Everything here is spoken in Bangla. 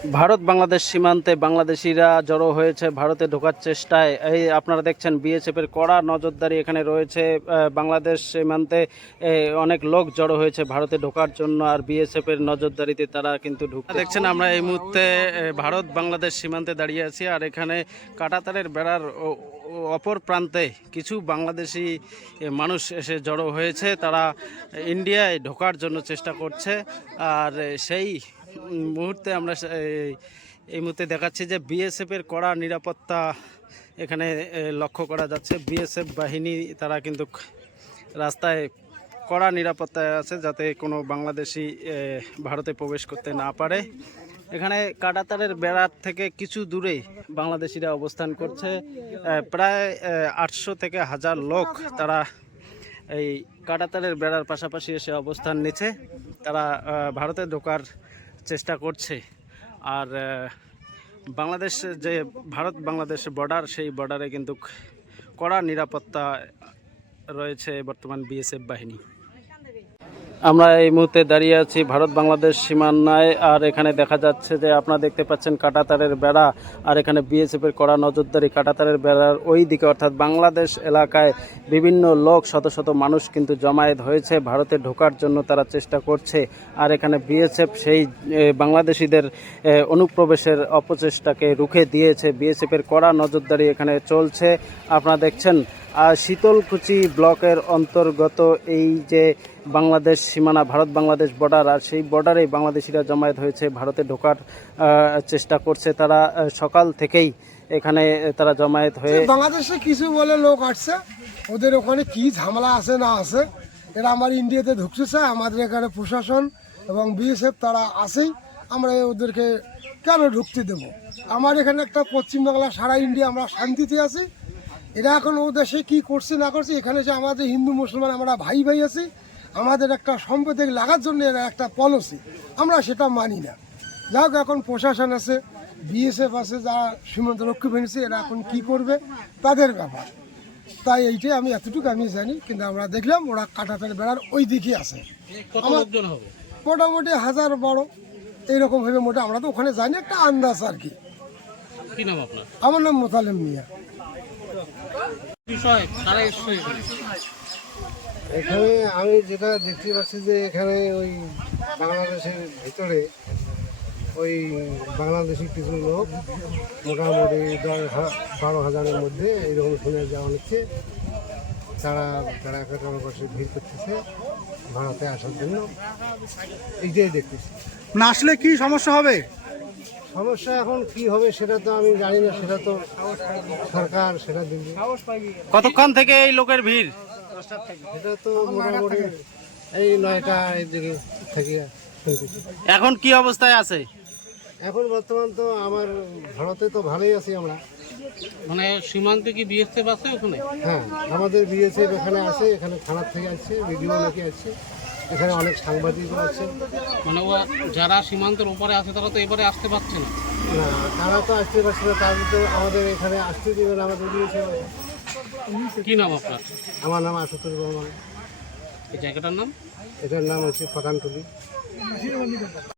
ভারত বাংলাদেশ সীমান্তে বাংলাদেশিরা জড়ো হয়েছে ভারতে ঢোকার চেষ্টায়। এই আপনারা দেখছেন বিএসএফের কড়া নজরদারি এখানে রয়েছে। বাংলাদেশ সীমান্তে অনেক লোক জড়ো হয়েছে ভারতে ঢোকার জন্য, আর বিএসএফের নজরদারিতে তারা কিন্তু ঢুকছে। দেখছেন আমরা এই মুহূর্তে ভারত বাংলাদেশ সীমান্তে দাঁড়িয়ে আছি, আর এখানে কাঁটাতারের বেড়ার অপর প্রান্তে কিছু বাংলাদেশি মানুষ এসে জড়ো হয়েছে। তারা ইন্ডিয়ায় ঢোকার জন্য চেষ্টা করছে। আর সেই মুহূর্তে আমরা এই মুহূর্তে দেখাচ্ছি যে বিএসএফের কড়া নিরাপত্তা এখানে লক্ষ্য করা যাচ্ছে। বিএসএফ বাহিনী তারা কিন্তু রাস্তায় কড়া নিরাপত্তায় আছে, যাতে কোনো বাংলাদেশি ভারতে প্রবেশ করতে না পারে। এখানে কাঁটাতারের বেড়ার থেকে কিছু দূরে বাংলাদেশিরা অবস্থান করছে। প্রায় 800 থেকে 1000 লোক তারা এই কাঁটাতারের বেড়ার পাশাপাশি এসে অবস্থান নিচ্ছে। তারা ভারতে ঢোকার চেষ্টা করছে। আর বাংলাদেশ যে ভারত বাংলাদেশ বর্ডার, সেই বর্ডারে কিন্তু কড়া নিরাপত্তা রয়েছে বর্তমান বিএসএফ বাহিনী। আমরা এই মুহূর্তে দাঁড়িয়ে আছি ভারত বাংলাদেশ সীমানায়, আর এখানে দেখা যাচ্ছে যে আপনারা দেখতে পাচ্ছেন কাঁটাতারের বেড়া, আর এখানে বিএসএফের কড়া নজরদারি। কাঁটাতারের বেড়ার ওই দিকে অর্থাৎ বাংলাদেশ এলাকায় বিভিন্ন লোক, শত শত মানুষ কিন্তু জমায়েত হয়েছে ভারতে ঢোকার জন্য, তারা চেষ্টা করছে। আর এখানে বিএসএফ সেই বাংলাদেশিদের অনুপ্রবেশের অপচেষ্টাকে রুখে দিয়েছে। বিএসএফের কড়া নজরদারি এখানে চলছে। আপনারা দেখছেন শীতলকুচি ব্লকের অন্তর্গত এই যে বাংলাদেশ সীমানা, ভারত বাংলাদেশ বর্ডার, আর সেই বর্ডারেই বাংলাদেশিরা জমায়েত হয়েছে, ভারতে ঢোকার চেষ্টা করছে। তারা সকাল থেকেই এখানে তারা জমায়েত হয়ে বাংলাদেশে কিছু বলে লোক আসছে, ওদের ওখানে কি ঝামেলা আছে না আছে, এরা আমার ইন্ডিয়াতে ঢুকছে। আমাদের এখানে প্রশাসন এবং বিএসএফ তারা আসেই, আমরা ওদেরকে কেন ঢুকতে দেবো? আমার এখানে একটা পশ্চিমবাংলা, সারা ইন্ডিয়া আমরা শান্তিতে আছি। এরা এখন ও দেশে কী করছে না করছে, এখানে যে আমাদের হিন্দু মুসলমান আমরা ভাই ভাই আছি, আমাদের একটা সম্পত্তি লাগার জন্য এরা একটা পলিসি, আমরা সেটা মানি না। যাই হোক, এখন প্রশাসন আছে, বিএসএফ আছে, যারা সীমান্ত রক্ষী বাহিনী, এরা এখন কি করবে তাদের ব্যাপার। তাই এইটাই আমি এতটুকু আমি জানি। কিন্তু আমরা দেখলাম ওরা কাঁটাতারের বেড়ার ওই দিকে আছে, মোটামুটি 1000-12 এইরকম ভাবে মোটা। আমরা তো ওখানে জানি, একটা আন্দাজ আর কি। আমার নাম মোতালেম মিয়া। এখানে আমি যেটা দেখতে পাচ্ছি যে এখানে ওই বাংলাদেশের ভিতরে ওই বাংলাদেশি কিছু লোক মোটামুটি 10-12 হাজারের মধ্যে এইরকম শুনে যাওয়া হচ্ছে, তারা বেড়াকাটার পাশে ভিড় করতেছে ভারতে আসার জন্য। এইটাই দেখতেছি। না আসলে কি সমস্যা হবে? সমস্যা এখন কি হবে সেটা তো আমি জানি না, সেটা তো সরকার সেটা দেখবে। কতক্ষণ থেকে এই লোকের ভিড়? সেটা তো মোটামুটি এই 9টা এই দিকে থেকে শুনতেছি। এখন কি অবস্থায় আছে? এখন বর্তমান তো আমার ভারতে তো ভালোই আছি আমরা। মানে সীমান্তে কি বিএসএফ আছে ওখানে? হ্যাঁ, আমাদের বিএসএফ এখানে আছে, এখানে থানার থেকে আসছে, ভিডিও নাকি আসছে, এখানে অনেক সাংবাদিকও আছে। মানে ও যারা সীমান্তের উপরে আছে তারা তো এবারে আসতে পারছে না। না, তারা তো আসতে পারছে না, তাদের তো আমাদের এখানে আসতে দিবে না। আমাদের বিএসএফ। কি নাম আপনার? আমার নাম আশুতোষ বর্মন। এই জায়গাটার নাম? এটার নাম হচ্ছে পাঠানটুলি।